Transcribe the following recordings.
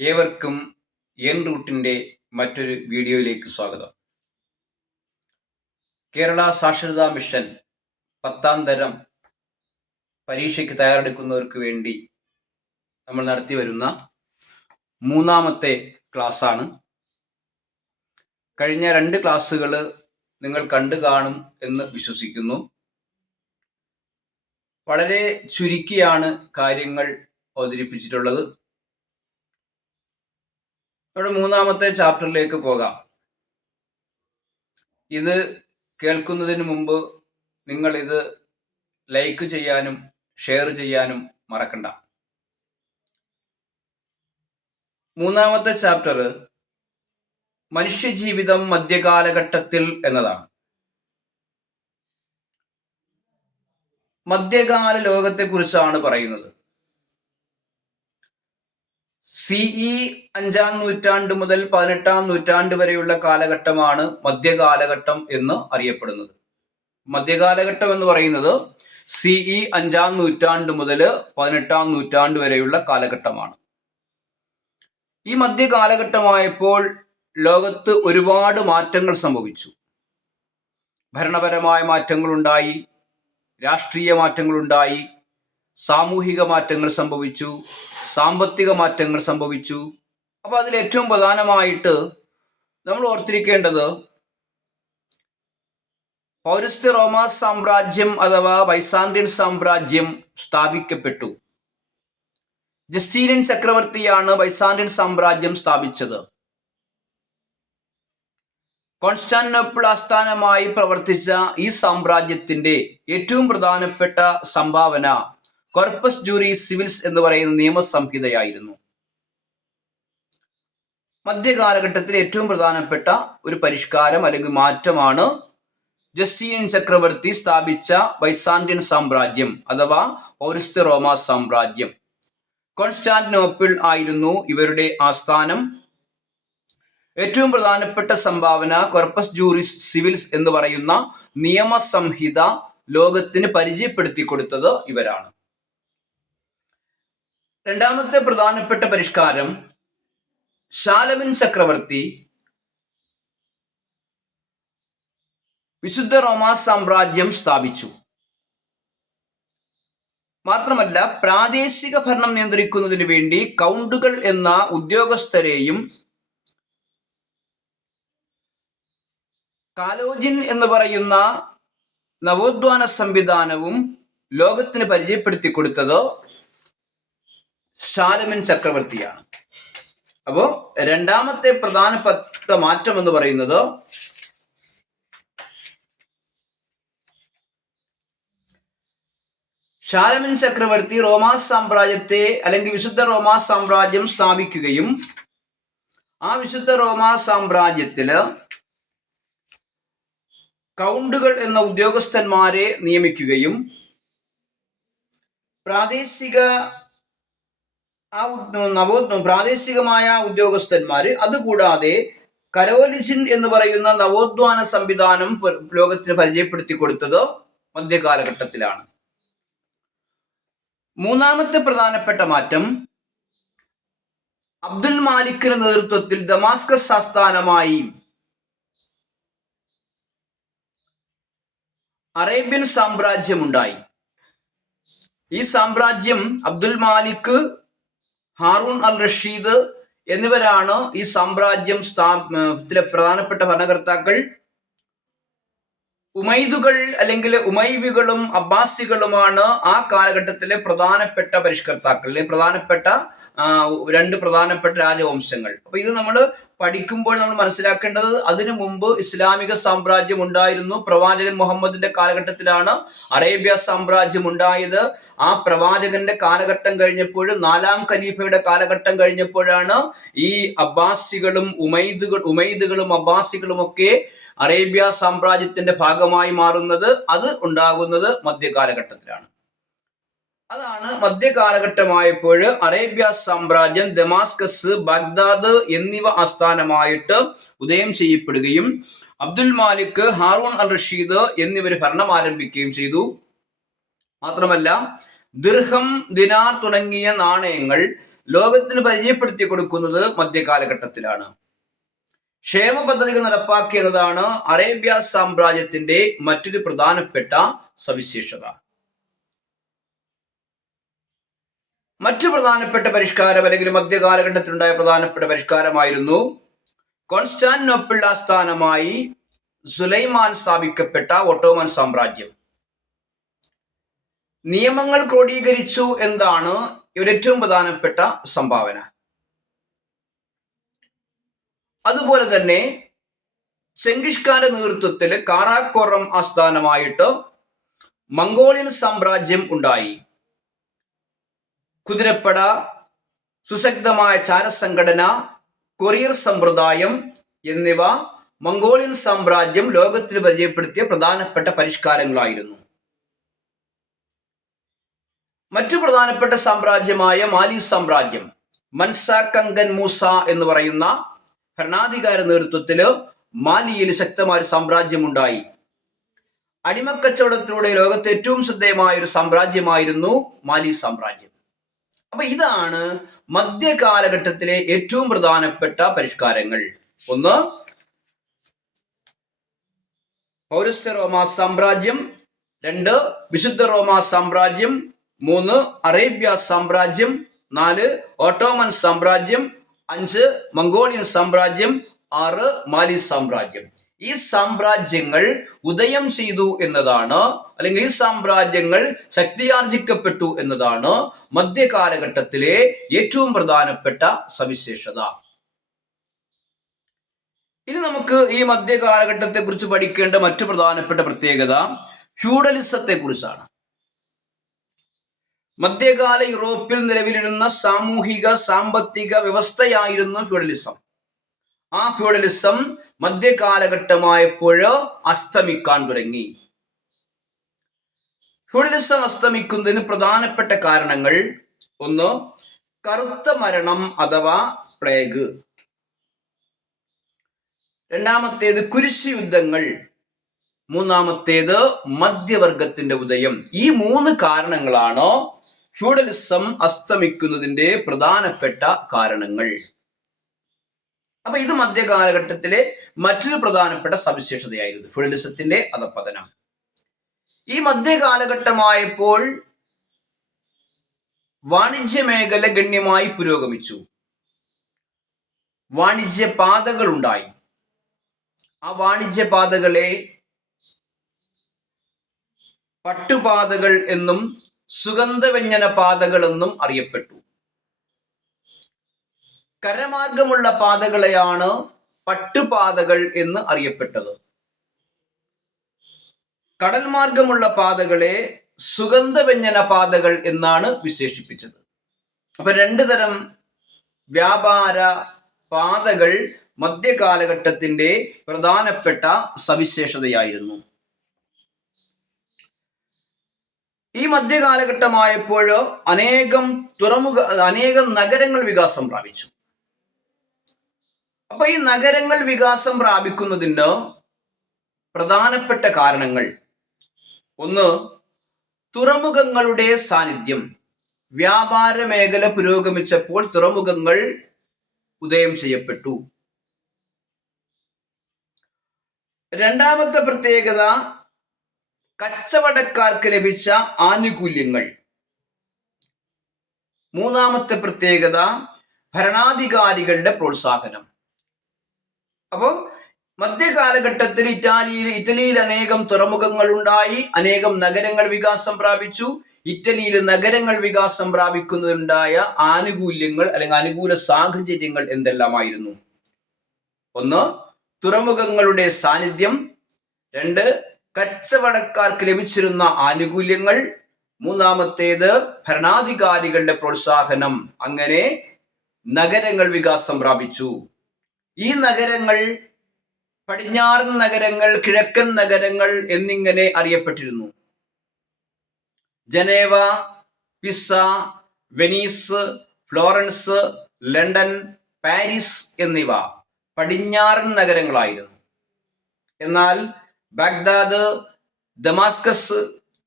ഏവർക്കും എൻ റൂട്ടിന്റെ മറ്റൊരു വീഡിയോയിലേക്ക് സ്വാഗതം. കേരള സാക്ഷരതാ മിഷൻ പത്താം തരം പരീക്ഷയ്ക്ക് തയ്യാറെടുക്കുന്നവർക്ക് വേണ്ടി നമ്മൾ നടത്തി വരുന്ന മൂന്നാമത്തെ ക്ലാസ്സാണ്. കഴിഞ്ഞ രണ്ട് ക്ലാസ്സുകൾ നിങ്ങൾ കണ്ടു കാണും എന്ന് വിശ്വസിക്കുന്നു. വളരെ ചുരുക്കിയാണ് കാര്യങ്ങൾ അവതരിപ്പിച്ചിട്ടുള്ളത്. നമ്മുടെ മൂന്നാമത്തെ ചാപ്റ്ററിലേക്ക് പോകാം. ഇത് കേൾക്കുന്നതിന് മുമ്പ് നിങ്ങൾ ഇത് ലൈക്ക് ചെയ്യാനും ഷെയർ ചെയ്യാനും മറക്കണ്ട. മൂന്നാമത്തെ ചാപ്റ്റർ മനുഷ്യജീവിതം മധ്യകാലഘട്ടത്തിൽ എന്നതാണ്. മധ്യകാല ലോകത്തെക്കുറിച്ചാണ് പറയുന്നത്. സിഇ അഞ്ചാം നൂറ്റാണ്ട് മുതൽ പതിനെട്ടാം നൂറ്റാണ്ട് വരെയുള്ള കാലഘട്ടമാണ് മധ്യകാലഘട്ടം എന്ന് അറിയപ്പെടുന്നത്. മധ്യകാലഘട്ടം എന്ന് പറയുന്നത് സിഇ അഞ്ചാം നൂറ്റാണ്ട് മുതൽ പതിനെട്ടാം നൂറ്റാണ്ട് വരെയുള്ള കാലഘട്ടമാണ്. ഈ മധ്യകാലഘട്ടമായപ്പോൾ ലോകത്ത് ഒരുപാട് മാറ്റങ്ങൾ സംഭവിച്ചു. ഭരണപരമായ മാറ്റങ്ങളുണ്ടായി രാഷ്ട്രീയ മാറ്റങ്ങളുണ്ടായി സാമൂഹിക മാറ്റങ്ങൾ സംഭവിച്ചു സാമ്പത്തിക മാറ്റങ്ങൾ സംഭവിച്ചു. അപ്പോൾ അതിൽ ഏറ്റവും പ്രധാനമായിട്ട് നമ്മൾ ഓർത്തിരിക്കേണ്ടത് പൗരസ്ത്യ റോമ സാമ്രാജ്യം അഥവാ ബൈസാന്തിയൻ സാമ്രാജ്യം സ്ഥാപിക്കപ്പെട്ടു. ജസ്റ്റീനിയൻ ചക്രവർത്തിയാണ് ബൈസാന്തിയൻ സാമ്രാജ്യം സ്ഥാപിച്ചത്. കോൺസ്റ്റാന്റിനോപ്പിൾ ആസ്ഥാനമായി പ്രവർത്തിച്ച ഈ സാമ്രാജ്യത്തിന്റെ ഏറ്റവും പ്രധാനപ്പെട്ട സംഭാവന കോർപ്പസ് ജൂറി സിവിൽസ് എന്ന് പറയുന്ന നിയമസംഹിതയായിരുന്നു. മധ്യകാലഘട്ടത്തിലെ ഏറ്റവും പ്രധാനപ്പെട്ട ഒരു പരിഷ്കാരം അല്ലെങ്കിൽ മാറ്റമാണ് ജസ്റ്റീനിയൻ ചക്രവർത്തി സ്ഥാപിച്ച ബൈസാന്റിയൻ സാമ്രാജ്യം അഥവാ പൗരസ്ത്യ റോമ സാമ്രാജ്യം. കോൺസ്റ്റാന്റിനോപ്പിൾ ആയിരുന്നു ഇവരുടെ ആസ്ഥാനം. ഏറ്റവും പ്രധാനപ്പെട്ട സംഭാവന കോർപ്പസ് ജൂറിസ് സിവിൽസ് എന്ന് പറയുന്ന നിയമസംഹിത ലോകത്തിന് പരിചയപ്പെടുത്തി കൊടുത്തത് ഇവരാണ്. രണ്ടാമത്തെ പ്രധാനപ്പെട്ട പരിഷ്കാരം ശാലമിൻ ചക്രവർത്തി വിശുദ്ധ റോമാ സാമ്രാജ്യം സ്ഥാപിച്ചു. മാത്രമല്ല പ്രാദേശിക ഭരണം നിയന്ത്രിക്കുന്നതിന് വേണ്ടി കൗണ്ടുകൾ എന്ന ഉദ്യോഗസ്ഥരെയും കാലോജിൻ എന്ന് പറയുന്ന നവോദ്വാന സംവിധാനവും ലോകത്തിന് പരിചയപ്പെടുത്തി കൊടുത്തത് ഷാലമൻ ചക്രവർത്തിയാണ്. അപ്പോ രണ്ടാമത്തെ പ്രധാനപ്പെട്ട മാറ്റം എന്ന് പറയുന്നത് ഷാലമൻ ചക്രവർത്തി റോമാ സാമ്രാജ്യത്തെ അല്ലെങ്കിൽ വിശുദ്ധ റോമാ സാമ്രാജ്യം സ്ഥാപിക്കുകയും ആ വിശുദ്ധ റോമാ സാമ്രാജ്യത്തിൽ കൗണ്ടുകൾ എന്ന ഉദ്യോഗസ്ഥന്മാരെ നിയമിക്കുകയും പ്രാദേശിക ആ നവോ പ്രാദേശികമായ ഉദ്യോഗസ്ഥന്മാർ അതുകൂടാതെ കരോലിസിൻ എന്ന് പറയുന്ന നവോദ്വാന സംവിധാനം ലോകത്തിന് പരിചയപ്പെടുത്തി കൊടുത്തത് മധ്യകാലഘട്ടത്തിലാണ് മൂന്നാമത്തെ പ്രധാനപ്പെട്ട മാറ്റം അബ്ദുൽ മാലിക്കിന്റെ നേതൃത്വത്തിൽ ദമാസ്കസ് ആസ്ഥാനമായി അറേബ്യൻ സാമ്രാജ്യം ഉണ്ടായി. ഈ സാമ്രാജ്യം അബ്ദുൽ മാലിക് ഹാറൂൺ അൽ റഷീദ് എന്നിവരാണ് ഈ സാമ്രാജ്യം സ്ഥാപത്തിലെ പ്രധാനപ്പെട്ട ഭരണകർത്താക്കൾ. ഉമൈദുകൾ അല്ലെങ്കിൽ ഉമൈവികളും അബ്ബാസികളുമാണ് ആ കാലഘട്ടത്തിലെ പ്രധാനപ്പെട്ട പരിഷ്കർത്താക്കൾ പ്രധാനപ്പെട്ട രണ്ട് പ്രധാനപ്പെട്ട രാജവംശങ്ങൾ. അപ്പൊ ഇത് നമ്മൾ പഠിക്കുമ്പോൾ നമ്മൾ മനസ്സിലാക്കേണ്ടത് അതിനു മുമ്പ് ഇസ്ലാമിക സാമ്രാജ്യം ഉണ്ടായിരുന്നു. പ്രവാചകൻ മുഹമ്മദിന്റെ കാലഘട്ടത്തിലാണ് അറേബ്യ സാമ്രാജ്യം ഉണ്ടായത്. ആ പ്രവാചകന്റെ കാലഘട്ടം കഴിഞ്ഞപ്പോൾ നാലാം ഖലീഫയുടെ കാലഘട്ടം കഴിഞ്ഞപ്പോഴാണ് ഈ അബ്ബാസികളും ഉമൈദുകൾ ഉമൈദുകളും അബ്ബാസികളും ഒക്കെ അറേബ്യ സാമ്രാജ്യത്തിന്റെ ഭാഗമായി മാറുന്നത്. അത് ഉണ്ടാകുന്നത് മധ്യകാലഘട്ടത്തിലാണ്. അതാണ് മധ്യകാലഘട്ടമായപ്പോൾ അറേബ്യ സാമ്രാജ്യം ദമാസ്കസ് ബഗ്ദാദ് എന്നിവ ആസ്ഥാനമായിട്ട് ഉദയം ചെയ്യപ്പെടുകയും അബ്ദുൽ മാലിക് ഹാറൂൺ അൽ റഷീദ് എന്നിവർ ഭരണം ആരംഭിക്കുകയും ചെയ്തു. മാത്രമല്ല ദിർഹം ദിനാർ തുടങ്ങിയ നാണയങ്ങൾ ലോകത്തിന് പരിചയപ്പെടുത്തി കൊടുക്കുന്നത് മധ്യകാലഘട്ടത്തിലാണ്. ക്ഷേമ പദ്ധതികൾ നടപ്പാക്കിയതാണ് അറേബ്യ സാമ്രാജ്യത്തിന്റെ മറ്റൊരു പ്രധാനപ്പെട്ട സവിശേഷത. മറ്റു പ്രധാനപ്പെട്ട പരിഷ്കാരം അല്ലെങ്കിൽ മധ്യകാലഘട്ടത്തിലുണ്ടായ പ്രധാനപ്പെട്ട പരിഷ്കാരമായിരുന്നു കോൺസ്റ്റാന്റിനോപ്പിൾ ആസ്ഥാനമായി സുലൈമാൻ സ്ഥാപിക്കപ്പെട്ട ഒട്ടോമൻ സാമ്രാജ്യം. നിയമങ്ങൾ ക്രോഡീകരിച്ചു ഇവിടെ ഏറ്റവും പ്രധാനപ്പെട്ട സംഭാവന. അതുപോലെ തന്നെ ചെങ്കിഷ്കാന്റെ നേതൃത്വത്തിൽ കാറാക്കോറം ആസ്ഥാനമായിട്ട് മംഗോളിയൻ സാമ്രാജ്യം ഉണ്ടായി. കുതിരപ്പട സുശക്തമായ ചാരസംഘടന കൊറിയർ സമ്പ്രദായം എന്നിവ മംഗോളിയൻ സാമ്രാജ്യം ലോകത്തിന് പരിചയപ്പെടുത്തിയ പ്രധാനപ്പെട്ട പരിഷ്കാരങ്ങളായിരുന്നു. മറ്റു പ്രധാനപ്പെട്ട സാമ്രാജ്യമായ മാലി സാമ്രാജ്യം മൻസ കങ്കൻ മൂസ എന്ന് പറയുന്ന ഭരണാധികാര നേതൃത്വത്തിൽ മാലിയിൽ ശക്തമായ ഒരു സാമ്രാജ്യമുണ്ടായി. അടിമക്കച്ചവടത്തിലൂടെ ലോകത്തെ ഏറ്റവും ശ്രദ്ധേയമായ ഒരു സാമ്രാജ്യമായിരുന്നു മാലി സാമ്രാജ്യം. അപ്പൊ ഇതാണ് മധ്യകാലഘട്ടത്തിലെ ഏറ്റവും പ്രധാനപ്പെട്ട പരിഷ്കാരങ്ങൾ. ഒന്ന് പൗരസ്ത്യ റോമാ സാമ്രാജ്യം. രണ്ട് വിശുദ്ധ റോമാ സാമ്രാജ്യം. മൂന്ന് അറേബ്യ സാമ്രാജ്യം. നാല് ഓട്ടോമൻ സാമ്രാജ്യം. അഞ്ച് മംഗോളിയൻ സാമ്രാജ്യം. ആറ് മാലി സാമ്രാജ്യം. ഈ സാമ്രാജ്യങ്ങൾ ഉദയം ചെയ്തു എന്നതാണ് അല്ലെങ്കിൽ ഈ സാമ്രാജ്യങ്ങൾ ശക്തിയാർജിക്കപ്പെട്ടു എന്നതാണ് മധ്യകാലഘട്ടത്തിലെ ഏറ്റവും പ്രധാനപ്പെട്ട സവിശേഷത. ഇനി നമുക്ക് ഈ മധ്യകാലഘട്ടത്തെ കുറിച്ച് പഠിക്കേണ്ട മറ്റു പ്രധാനപ്പെട്ട പ്രത്യേകത ഫ്യൂഡലിസത്തെ കുറിച്ചാണ് മധ്യകാല യൂറോപ്പിൽ നിലവിലിരുന്ന സാമൂഹിക സാമ്പത്തിക വ്യവസ്ഥയായിരുന്നു ഫ്യൂഡലിസം. ആ ഫ്യൂഡലിസം മധ്യകാലഘട്ടമായപ്പോഴോ അസ്തമിക്കാൻ തുടങ്ങി. ഫ്യൂഡലിസം അസ്തമിക്കുന്നതിന് പ്രധാനപ്പെട്ട കാരണങ്ങൾ ഒന്ന് കറുത്ത മരണം അഥവാ പ്ലേഗ്. രണ്ടാമത്തേത് കുരിശ് യുദ്ധങ്ങൾ. മൂന്നാമത്തേത് മധ്യവർഗത്തിന്റെ ഉദയം. ഈ മൂന്ന് കാരണങ്ങളാണോ ഫ്യൂഡലിസം അസ്തമിക്കുന്നതിന്റെ പ്രധാനപ്പെട്ട കാരണങ്ങൾ. അപ്പൊ ഇത് മധ്യകാലഘട്ടത്തിലെ മറ്റൊരു പ്രധാനപ്പെട്ട സവിശേഷതയായിരുന്നു ഫ്യൂഡലിസത്തിന്റെ അധപതനം. ഈ മധ്യകാലഘട്ടമായപ്പോൾ വാണിജ്യ മേഖല ഗണ്യമായി പുരോഗമിച്ചു. വാണിജ്യ പാതകൾ ഉണ്ടായി. ആ വാണിജ്യ പാതകളെ പട്ടുപാതകൾ എന്നും സുഗന്ധവ്യഞ്ജന പാതകൾ എന്നും അറിയപ്പെട്ടു. കരമാർഗമുള്ള പാതകളെയാണ് പട്ടുപാതകൾ എന്ന് അറിയപ്പെട്ടത്. കടൽ മാർഗമുള്ള പാതകളെ സുഗന്ധവ്യഞ്ജന പാതകൾ എന്നാണ് വിശേഷിപ്പിച്ചത്. അപ്പൊ രണ്ടു തരം വ്യാപാര പാതകൾ മധ്യകാലഘട്ടത്തിന്റെ പ്രധാനപ്പെട്ട സവിശേഷതയായിരുന്നു. ഈ മധ്യകാലഘട്ടമായപ്പോൾ അനേകം തുറമുഖ അനേകം നഗരങ്ങൾ വികാസം പ്രാപിച്ചു. അപ്പൊ ഈ നഗരങ്ങൾ വികാസം പ്രാപിക്കുന്നതിന് പ്രധാനപ്പെട്ട കാരണങ്ങൾ. ഒന്ന് തുറമുഖങ്ങളുടെ സാന്നിധ്യം. വ്യാപാര മേഖല പുരോഗമിച്ചപ്പോൾ തുറമുഖങ്ങൾ ഉദയം ചെയ്യപ്പെട്ടു. രണ്ടാമത്തെ പ്രത്യേകത കച്ചവടക്കാർക്ക് ലഭിച്ച ആനുകൂല്യങ്ങൾ. മൂന്നാമത്തെ പ്രത്യേകത ഭരണാധികാരികളുടെ പ്രോത്സാഹനം. അപ്പോൾ മധ്യകാലഘട്ടത്തിൽ ഇറ്റാലിയിൽ ഇറ്റലിയിൽ അനേകം തുറമുഖങ്ങൾ ഉണ്ടായി അനേകം നഗരങ്ങൾ വികാസം പ്രാപിച്ചു. ഇറ്റലിയിൽ നഗരങ്ങൾ വികാസം പ്രാപിക്കുന്നതുണ്ടായ ആനുകൂല്യങ്ങൾ അല്ലെങ്കിൽ അനുകൂല സാഹചര്യങ്ങൾ എന്തെല്ലാമായിരുന്നു? ഒന്ന് തുറമുഖങ്ങളുടെ സാന്നിധ്യം. രണ്ട് കച്ചവടക്കാർക്ക് ലഭിച്ചിരുന്ന ആനുകൂല്യങ്ങൾ. മൂന്നാമത്തേത് ഭരണാധികാരികളുടെ പ്രോത്സാഹനം. അങ്ങനെ നഗരങ്ങൾ വികാസം പ്രാപിച്ചു. ഈ നഗരങ്ങൾ പടിഞ്ഞാറൻ നഗരങ്ങൾ കിഴക്കൻ നഗരങ്ങൾ എന്നിങ്ങനെ അറിയപ്പെട്ടിരുന്നു. Geneva Pisa Venice Florence London Paris എന്നിവ പടിഞ്ഞാറൻ നഗരങ്ങളായിരുന്നു. എന്നാൽ Baghdad Damascus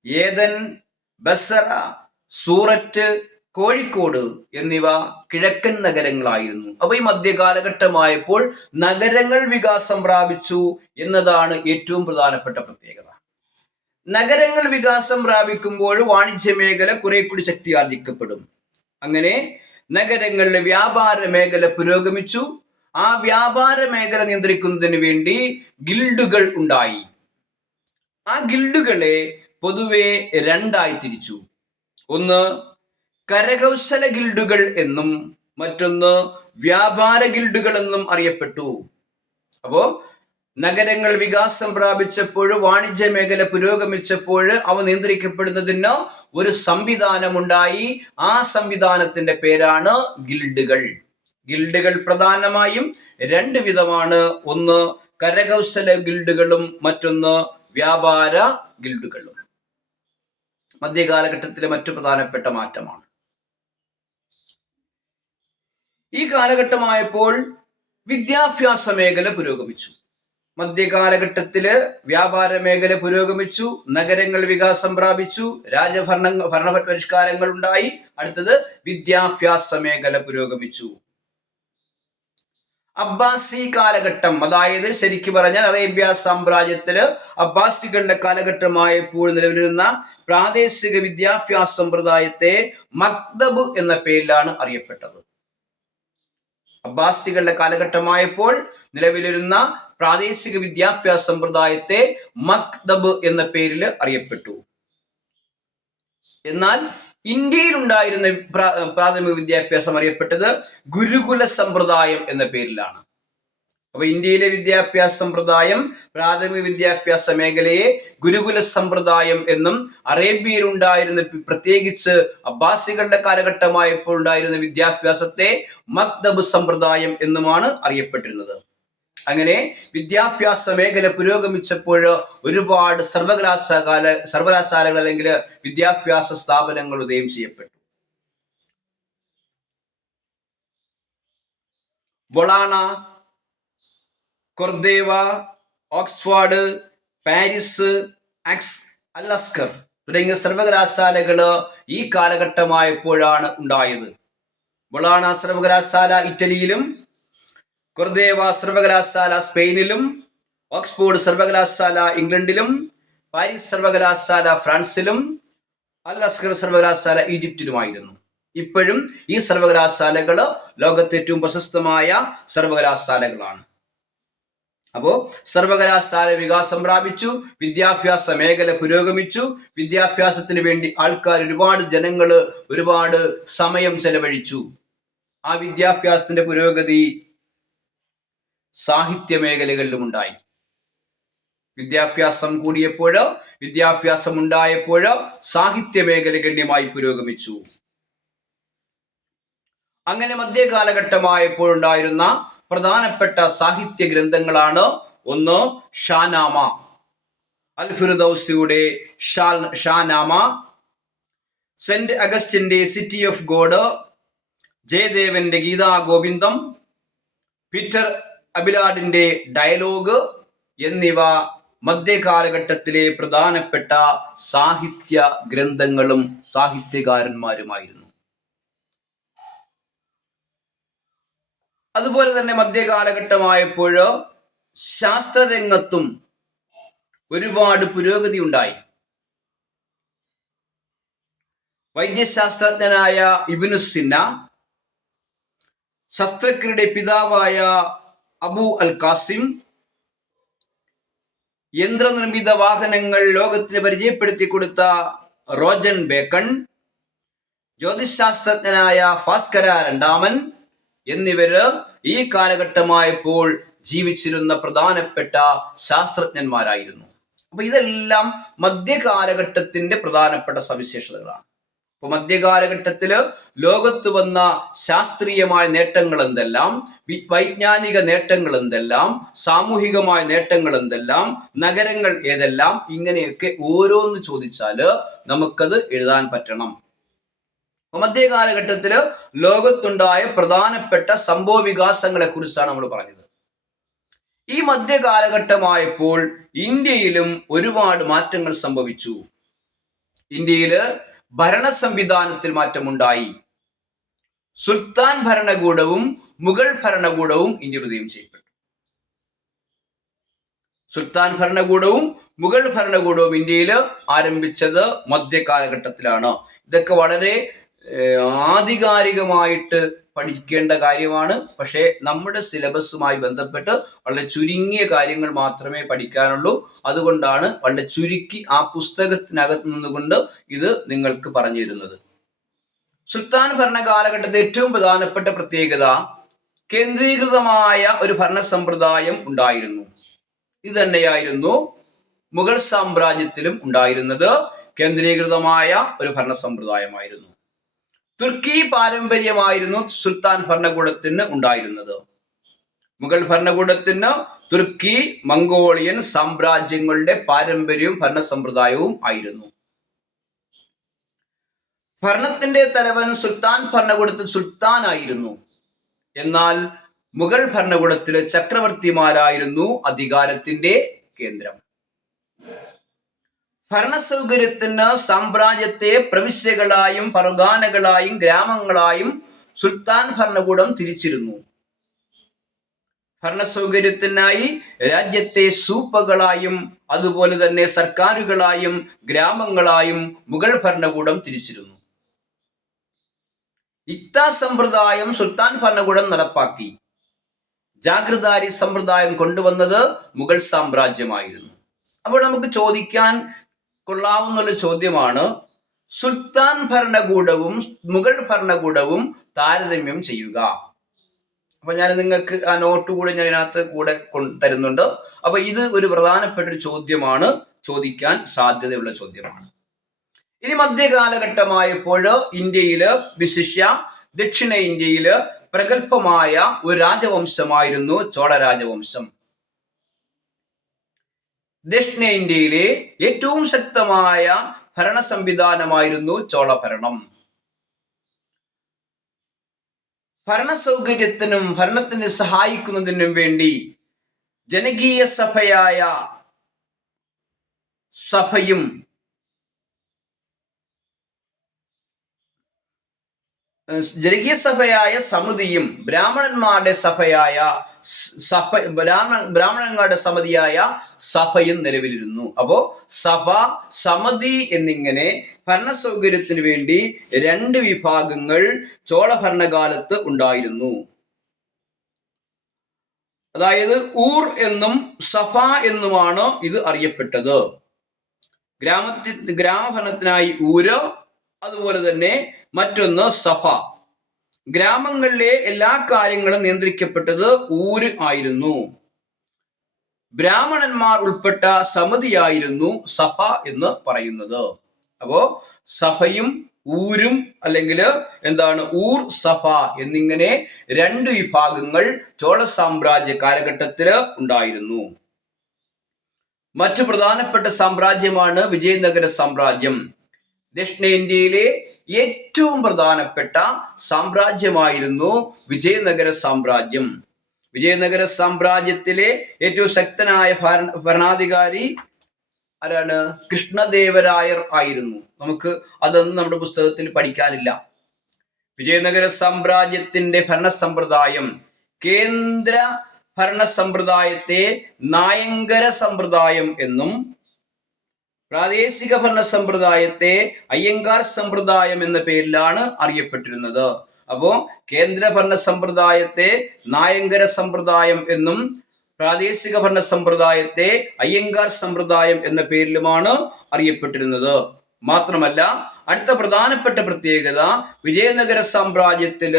Aden Basra Surat Kozhikode എന്നിവ കിഴക്കൻ നഗരങ്ങളായിരുന്നു. അപ്പൊ ഈ മധ്യകാലഘട്ടമായപ്പോൾ നഗരങ്ങൾ വികാസം പ്രാപിച്ചു എന്നതാണ് ഏറ്റവും പ്രധാനപ്പെട്ട പ്രത്യേകത. നഗരങ്ങൾ വികാസം പ്രാപിക്കുമ്പോൾ വാണിജ്യ മേഖല കുറെ കൂടി ശക്തി ആർജിക്കപ്പെടും അങ്ങനെ നഗരങ്ങളിലെ വ്യാപാര മേഖല പുരോഗമിച്ചു. ആ വ്യാപാര മേഖല നിയന്ത്രിക്കുന്നതിന് വേണ്ടി ഗിൽഡുകൾ ഉണ്ടായി. ആ ഗിൽഡുകളെ പൊതുവെ രണ്ടായി തിരിച്ചു. ഒന്ന് കരകൗശല ഗിൽഡുകൾ എന്നും മറ്റൊന്ന് വ്യാപാര ഗിൽഡുകൾ എന്നും അറിയപ്പെട്ടു. അപ്പോ നഗരങ്ങൾ വികാസം പ്രാപിച്ചപ്പോൾ വാണിജ്യ മേഖല പുരോഗമിച്ചപ്പോൾ അവ നിയന്ത്രിക്കപ്പെടുന്നതിന് ഒരു സംവിധാനമുണ്ടായി. ആ സംവിധാനത്തിന്റെ പേരാണ് ഗിൽഡുകൾ. ഗിൽഡുകൾ പ്രധാനമായും രണ്ട് വിധമാണ്. ഒന്ന് കരകൗശല ഗിൽഡുകളും മറ്റൊന്ന് വ്യാപാര ഗിൽഡുകളും. മധ്യകാലഘട്ടത്തിലെ മറ്റു പ്രധാനപ്പെട്ട മാറ്റമാണ്. ഈ കാലഘട്ടമായപ്പോൾ വിദ്യാഭ്യാസ മേഖല പുരോഗമിച്ചു. മധ്യകാലഘട്ടത്തിൽ വ്യാപാര മേഖല പുരോഗമിച്ചു നഗരങ്ങൾ വികാസം പ്രാപിച്ചു രാജഭരണ ഭരണ പരിഷ്കാരങ്ങൾ ഉണ്ടായി അടുത്തത് വിദ്യാഭ്യാസ മേഖല പുരോഗമിച്ചു. അബ്ബാസി കാലഘട്ടം അതായത് ശരിക്കു പറഞ്ഞാൽ അറേബ്യ സാമ്രാജ്യത്തിൽ അബ്ബാസികളുടെ കാലഘട്ടമായപ്പോൾ നിലവിലിരുന്ന പ്രാദേശിക വിദ്യാഭ്യാസ സമ്പ്രദായത്തെ മക്തബ് എന്ന പേരിലാണ് അറിയപ്പെട്ടത്. അബ്ബാസികളുടെ കാലഘട്ടമായപ്പോൾ നിലവിലിരുന്ന പ്രാദേശിക വിദ്യാഭ്യാസ സമ്പ്രദായത്തെ മക്ദബ് എന്ന പേരിൽ അറിയപ്പെട്ടു. എന്നാൽ ഇന്ത്യയിൽ ഉണ്ടായിരുന്ന പ്രാഥമിക വിദ്യാഭ്യാസം അറിയപ്പെട്ടത് ഗുരുകുല സമ്പ്രദായം എന്ന പേരിലാണ്. അപ്പൊ ഇന്ത്യയിലെ വിദ്യാഭ്യാസ സമ്പ്രദായം പ്രാഥമിക വിദ്യാഭ്യാസ മേഖലയെ ഗുരുകുല സമ്പ്രദായം എന്നും അറേബ്യയിൽ ഉണ്ടായിരുന്ന പ്രത്യേകിച്ച് അബ്ബാസികളുടെ കാലഘട്ടമായപ്പോൾ ഉണ്ടായിരുന്ന വിദ്യാഭ്യാസത്തെ മക്തബ് സമ്പ്രദായം എന്നുമാണ് അറിയപ്പെട്ടിരുന്നത്. അങ്ങനെ വിദ്യാഭ്യാസ മേഖല പുരോഗമിച്ചപ്പോൾ ഒരുപാട് സർവകലാശാല സർവകലാശാലകൾ അല്ലെങ്കിൽ വിദ്യാഭ്യാസ സ്ഥാപനങ്ങൾ ഉദയം ചെയ്യപ്പെട്ടു. ബൊളാണ കൊർദേവ ഓക്സ്ഫോർഡ് പാരീസ് അക്സ് അലസ്കർ തുടങ്ങിയ സർവകലാശാലകൾ ഈ കാലഘട്ടമായപ്പോഴാണ് ഉണ്ടായത്. ബൊളാണ സർവകലാശാല ഇറ്റലിയിലും കൊർദേവ സർവകലാശാല സ്പെയിനിലും ഓക്സ്ഫോർഡ് സർവകലാശാല ഇംഗ്ലണ്ടിലും പാരീസ് സർവകലാശാല ഫ്രാൻസിലും അൽ സർവകലാശാല ഈജിപ്തിലുമായിരുന്നു. ഇപ്പോഴും ഈ സർവകലാശാലകൾ ലോകത്തെ ഏറ്റവും പ്രശസ്തമായ സർവകലാശാലകളാണ്. അപ്പോ സർവകലാശാല വികാസം പ്രാപിച്ചു വിദ്യാഭ്യാസ മേഖല പുരോഗമിച്ചു. വിദ്യാഭ്യാസത്തിന് വേണ്ടി ആൾക്കാർ ഒരുപാട് ജനങ്ങൾ ഒരുപാട് സമയം ചെലവഴിച്ചു. ആ വിദ്യാഭ്യാസത്തിന്റെ പുരോഗതി സാഹിത്യ മേഖലകളിലും ഉണ്ടായി. വിദ്യാഭ്യാസം കൂടിയപ്പോഴോ വിദ്യാഭ്യാസം ഉണ്ടായപ്പോഴോ സാഹിത്യ മേഖല ഗണ്യമായി പുരോഗമിച്ചു. അങ്ങനെ മധ്യകാലഘട്ടമായപ്പോഴുണ്ടായിരുന്ന പ്രധാനപ്പെട്ട സാഹിത്യ ഗ്രന്ഥങ്ങളാണ്. ഒന്ന് ഷാനാമ. അൽ ഫിറുദൌസിയുടെ ഷാനാമ. സെന്റ് അഗസ്റ്റിന്റെ സിറ്റി ഓഫ് ഗോഡ്. ജയദേവന്റെ ഗീതാ ഗോവിന്ദം. പീറ്റർ അബിലാഡിന്റെ ഡയലോഗ് എന്നിവ മധ്യകാലഘട്ടത്തിലെ പ്രധാനപ്പെട്ട സാഹിത്യ ഗ്രന്ഥങ്ങളും സാഹിത്യകാരന്മാരുമായിരുന്നു. അതുപോലെ തന്നെ മധ്യകാലഘട്ടമായപ്പോൾ ശാസ്ത്രരംഗത്തും ഒരുപാട് പുരോഗതി ഉണ്ടായി. വൈദ്യശാസ്ത്രജ്ഞനായ ഇബിനു സിന്ന ശസ്ത്രക്രിയുടെ പിതാവായ അബു അൽ കാസിം യന്ത്രനിർമ്മിത വാഹനങ്ങൾ ലോകത്തിന് പരിചയപ്പെടുത്തി കൊടുത്ത റോജൻ ബേക്കൺ ജ്യോതിശാസ്ത്രജ്ഞനായ ഭാസ്കര രണ്ടാമൻ എന്നിവര് ഈ കാലഘട്ടമായപ്പോൾ ജീവിച്ചിരുന്ന പ്രധാനപ്പെട്ട ശാസ്ത്രജ്ഞന്മാരായിരുന്നു. അപ്പൊ ഇതെല്ലാം മധ്യകാലഘട്ടത്തിന്റെ പ്രധാനപ്പെട്ട സവിശേഷതകളാണ്. അപ്പൊ മധ്യകാലഘട്ടത്തിൽ ലോകത്ത് വന്ന ശാസ്ത്രീയമായ നേട്ടങ്ങൾ എന്തെല്ലാം? വൈജ്ഞാനിക നേട്ടങ്ങൾ എന്തെല്ലാം? സാമൂഹികമായ നേട്ടങ്ങൾ എന്തെല്ലാം? നഗരങ്ങൾ ഏതെല്ലാം? ഇങ്ങനെയൊക്കെ ഓരോന്ന് ചോദിച്ചാൽ നമുക്കത് എഴുതാൻ പറ്റണം. മധ്യകാലഘട്ടത്തിൽ ലോകത്തുണ്ടായ പ്രധാനപ്പെട്ട സംഭവ വികാസങ്ങളെ കുറിച്ചാണ് നമ്മൾ പറഞ്ഞത്. ഈ മധ്യകാലഘട്ടമായപ്പോൾ ഇന്ത്യയിലും ഒരുപാട് മാറ്റങ്ങൾ സംഭവിച്ചു. ഇന്ത്യയിൽ ഭരണ സംവിധാനത്തിൽ മാറ്റമുണ്ടായി. സുൽത്താൻ ഭരണകൂടവും മുഗൾ ഭരണകൂടവും ഇന്ത്യ ഉദയം ചെയ്യപ്പെട്ടു. സുൽത്താൻ ഭരണകൂടവും മുഗൾ ഭരണകൂടവും ഇന്ത്യയിൽ ആരംഭിച്ചത് മധ്യകാലഘട്ടത്തിലാണ്. ഇതൊക്കെ വളരെ ആധികാരികമായിട്ട് പഠിക്കേണ്ട കാര്യമാണ്. പക്ഷേ നമ്മുടെ സിലബസുമായി ബന്ധപ്പെട്ട് വളരെ ചുരുങ്ങിയ കാര്യങ്ങൾ മാത്രമേ പഠിക്കാനുള്ളൂ. അതുകൊണ്ടാണ് വളരെ ചുരുക്കി ആ പുസ്തകത്തിനകത്ത് നിന്നുകൊണ്ട് ഇത് നിങ്ങൾക്ക് പറഞ്ഞു തരുന്നത് സുൽത്താൻ ഭരണ കാലഘട്ടത്തെ ഏറ്റവും പ്രധാനപ്പെട്ട പ്രത്യേകത കേന്ദ്രീകൃതമായ ഒരു ഭരണ സമ്പ്രദായം ഉണ്ടായിരുന്നു. ഇത് തന്നെയായിരുന്നു മുഗൾ സാമ്രാജ്യത്തിലും ഉണ്ടായിരുന്നത്. കേന്ദ്രീകൃതമായ ഒരു ഭരണ സമ്പ്രദായമായിരുന്നു തുർക്കി പാരമ്പര്യമായിരുന്നു സുൽത്താൻ ഭരണകൂടത്തിന് ഉണ്ടായിരുന്നത്. മുഗൾ ഭരണകൂടത്തിന് തുർക്കി മംഗോളിയൻ സാമ്രാജ്യങ്ങളുടെ പാരമ്പര്യവും ഭരണ സമ്പ്രദായവും ആയിരുന്നു. ഭരണത്തിന്റെ തലവൻ സുൽത്താൻ ഭരണകൂടത്തിൽ സുൽത്താൻ ആയിരുന്നു എന്നാൽ മുഗൾ ഭരണകൂടത്തിലെ ചക്രവർത്തിമാരായിരുന്നു അധികാരത്തിന്റെ കേന്ദ്രം. ഭരണസൗകര്യത്തിന് സാമ്രാജ്യത്തെ പ്രവിശ്യകളായും പർഗാനകളായും ഗ്രാമങ്ങളായും സുൽത്താൻ ഭരണകൂടം തിരിച്ചിരുന്നു. ഭരണസൗകര്യത്തിനായി രാജ്യത്തെ സൂപ്പകളായും അതുപോലെ തന്നെ സർക്കാരുകളായും ഗ്രാമങ്ങളായും മുഗൾ ഭരണകൂടം തിരിച്ചിരുന്നു. ഇക്ത സമ്പ്രദായം സുൽത്താൻ ഭരണകൂടം നടപ്പാക്കി. ജാഗ്രതാരി സമ്പ്രദായം കൊണ്ടുവന്നത് മുഗൾ സാമ്രാജ്യമായിരുന്നു. അപ്പോൾ നമുക്ക് ചോദിക്കാൻ കൊള്ളാവുന്ന ഒരു ചോദ്യമാണ്. സുൽത്താൻ ഭരണകൂടവും മുഗൾ ഭരണകൂടവും താരതമ്യം ചെയ്യുക. അപ്പൊ ഞാൻ നിങ്ങൾക്ക് ആ നോട്ട് കൂടെ ഞാൻ ഇതിനകത്ത് കൂടെ തരുന്നുണ്ട്. അപ്പൊ ഇത് ഒരു പ്രധാനപ്പെട്ട ഒരു ചോദ്യമാണ്. ചോദിക്കാൻ സാധ്യതയുള്ള ചോദ്യമാണ്. ഇനി മധ്യകാലഘട്ടമായപ്പോൾ ഇന്ത്യയിൽ വിശിഷ്യ ദക്ഷിണ ഇന്ത്യയിൽ പ്രഗത്ഭമായ ഒരു രാജവംശമായിരുന്നു ചോള രാജവംശം ദക്ഷിണേന്ത്യയിലെ ഏറ്റവും ശക്തമായ ഭരണ സംവിധാനമായിരുന്നു ചോള ഭരണം ഭരണ സൗകര്യത്തിനും ഭരണത്തിന് സഹായിക്കുന്നതിനും വേണ്ടി ജനകീയ സഭയായ സഭയും ജനകീയ സഭയായ സമിതിയും ബ്രാഹ്മണന്മാരുടെ സഭയായ സഭ ബ്രാഹ്മണ ബ്രാഹ്മണന്മാരുടെ സമിതിയായ സഭയും നിലവിലിരുന്നു. അപ്പോ സഭ സമിതി എന്നിങ്ങനെ ഭരണ സൗകര്യത്തിന് വേണ്ടി രണ്ട് വിഭാഗങ്ങൾ ചോള ഭരണകാലത്ത് ഉണ്ടായിരുന്നു. അതായത് ഊർ എന്നും സഫ എന്നുമാണ് ഇത് അറിയപ്പെട്ടത്. ഗ്രാമത്തിൽ ഗ്രാമഭരണത്തിനായി ഊര് അതുപോലെ തന്നെ മറ്റൊന്ന് സഭ ഗ്രാമങ്ങളിലെ എല്ലാ കാര്യങ്ങളും നിയന്ത്രിക്കപ്പെട്ടത് ഊര് ആയിരുന്നു. ബ്രാഹ്മണന്മാർ ഉൾപ്പെട്ട സമിതിയായിരുന്നു സഭ എന്ന് പറയുന്നത്. അപ്പോ സഭയും ഊരും അല്ലെങ്കിൽ എന്താണ് ഊർ സഭ എന്നിങ്ങനെ രണ്ട് വിഭാഗങ്ങൾ ചോള സാമ്രാജ്യ കാലഘട്ടത്തിൽ ഉണ്ടായിരുന്നു. മറ്റു പ്രധാനപ്പെട്ട സാമ്രാജ്യമാണ് വിജയനഗര സാമ്രാജ്യം. ദക്ഷിണേന്ത്യയിലെ ഏറ്റവും പ്രധാനപ്പെട്ട സാമ്രാജ്യമായിരുന്നു വിജയനഗര സാമ്രാജ്യം. വിജയനഗര സാമ്രാജ്യത്തിലെ ഏറ്റവും ശക്തനായ ഭരണ ഭരണാധികാരി ആരാണ്? കൃഷ്ണദേവരായർ ആയിരുന്നു. നമുക്ക് അതൊന്നും നമ്മുടെ പുസ്തകത്തിൽ പഠിക്കാനില്ല. വിജയനഗര സാമ്രാജ്യത്തിന്റെ ഭരണ സമ്പ്രദായം കേന്ദ്ര ഭരണ സമ്പ്രദായത്തെ നായങ്കര സമ്പ്രദായം എന്നും പ്രാദേശിക ഭരണ സമ്പ്രദായത്തെ അയ്യങ്കാർ സമ്പ്രദായം എന്ന പേരിലാണ് അറിയപ്പെട്ടിരുന്നത്. അപ്പോ കേന്ദ്ര ഭരണ സമ്പ്രദായത്തെ നായങ്കര സമ്പ്രദായം എന്നും പ്രാദേശിക ഭരണ സമ്പ്രദായത്തെ അയ്യങ്കാർ സമ്പ്രദായം എന്ന പേരിലുമാണ് അറിയപ്പെട്ടിരുന്നത്. മാത്രമല്ല അടുത്ത പ്രധാനപ്പെട്ട പ്രത്യേകത വിജയനഗര സാമ്രാജ്യത്തിൽ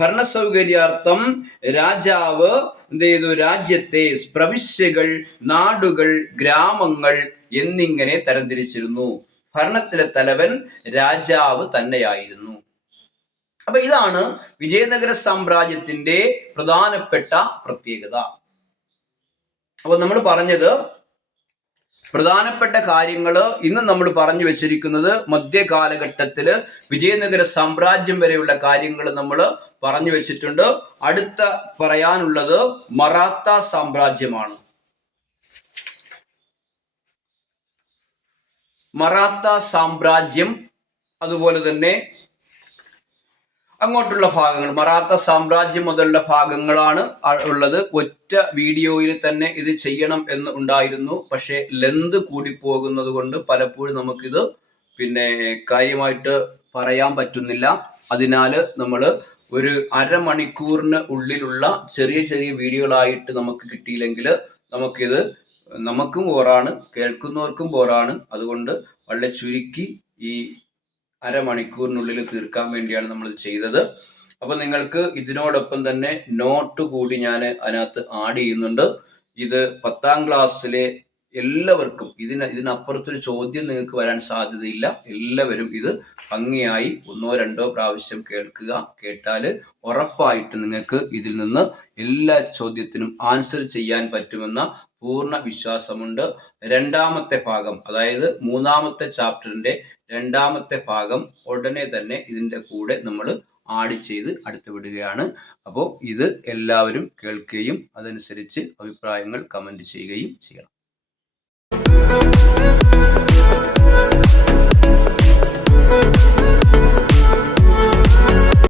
ഭരണ സൗകര്യാർത്ഥം രാജാവ് എന്ത് ചെയ്തു? രാജ്യത്തെ പ്രവിശ്യകൾ നാടുകൾ ഗ്രാമങ്ങൾ എന്നിങ്ങനെ തരംതിരിച്ചിരുന്നു. ഭരണത്തിലെ തലവൻ രാജാവ് തന്നെയായിരുന്നു. അപ്പൊ ഇതാണ് വിജയനഗര സാമ്രാജ്യത്തിന്റെ പ്രധാനപ്പെട്ട പ്രത്യേകത. അപ്പൊ നമ്മൾ പറഞ്ഞത് പ്രധാനപ്പെട്ട കാര്യങ്ങൾ ഇന്ന് നമ്മൾ പറഞ്ഞു വെച്ചിരിക്കുന്നത് മധ്യകാലഘട്ടത്തിൽ വിജയനഗര സാമ്രാജ്യം വരെയുള്ള കാര്യങ്ങൾ നമ്മൾ പറഞ്ഞു വെച്ചിട്ടുണ്ട്. അടുത്ത പറയാനുള്ളത് മറാത്ത സാമ്രാജ്യമാണ്. മറാത്ത സാമ്രാജ്യം അതുപോലെ തന്നെ അങ്ങോട്ടുള്ള ഭാഗങ്ങൾ മറാത്ത സാമ്രാജ്യം മുതലുള്ള ഭാഗങ്ങളാണ് ഉള്ളത്. ഒറ്റ വീഡിയോയിൽ തന്നെ ഇത് ചെയ്യണം എന്ന് ഉണ്ടായിരുന്നു. പക്ഷേ ലെന്ത് കൂടി പോകുന്നത് കൊണ്ട് പലപ്പോഴും നമുക്കിത് പിന്നെ കാര്യമായിട്ട് പറയാൻ പറ്റുന്നില്ല. അതിനാൽ നമ്മൾ ഒരു അരമണിക്കൂറിന് ഉള്ളിലുള്ള ചെറിയ ചെറിയ വീഡിയോകളായിട്ട് നമുക്ക് കിട്ടിയില്ലെങ്കിൽ നമുക്കിത് നമുക്കും ബോറാണ് കേൾക്കുന്നവർക്കും ബോറാണ്. അതുകൊണ്ട് വളരെ ചുരുക്കി ഈ അരമണിക്കൂറിനുള്ളിൽ തീർക്കാൻ വേണ്ടിയാണ് നമ്മൾ ചെയ്തത്. അപ്പോൾ നിങ്ങൾക്ക് ഇതിനോടൊപ്പം തന്നെ നോട്ട് കൂടി ഞാൻ അതിനകത്ത് ആഡ് ചെയ്യുന്നുണ്ട്. ഇത് പത്താം ക്ലാസ്സിലെ എല്ലാവർക്കും ഇതിന് ഇതിനപ്പുറത്തൊരു ചോദ്യം നിങ്ങൾക്ക് വരാൻ സാധ്യതയില്ല. എല്ലാവരും ഇത് ഭംഗിയായി ഒന്നോ രണ്ടോ പ്രാവശ്യം കേൾക്കുക കേട്ടാൽ ഉറപ്പായിട്ട് നിങ്ങൾക്ക് ഇതിൽ നിന്ന് എല്ലാ ചോദ്യത്തിനും ആൻസർ ചെയ്യാൻ പറ്റുമെന്ന പൂർണ വിശ്വാസമുണ്ട്. രണ്ടാമത്തെ ഭാഗം അതായത് മൂന്നാമത്തെ ചാപ്റ്ററിന്റെ രണ്ടാമത്തെ ഭാഗം ഉടനെ തന്നെ ഇതിന്റെ കൂടെ നമ്മൾ ആഡ് ചെയ്ത് അടുത്ത് വിടുകയാണ് അപ്പോൾ ഇത് എല്ലാവരും കേൾക്കുകയും അതനുസരിച്ച് അഭിപ്രായങ്ങൾ കമന്റ് ചെയ്യുകയും ചെയ്യണം.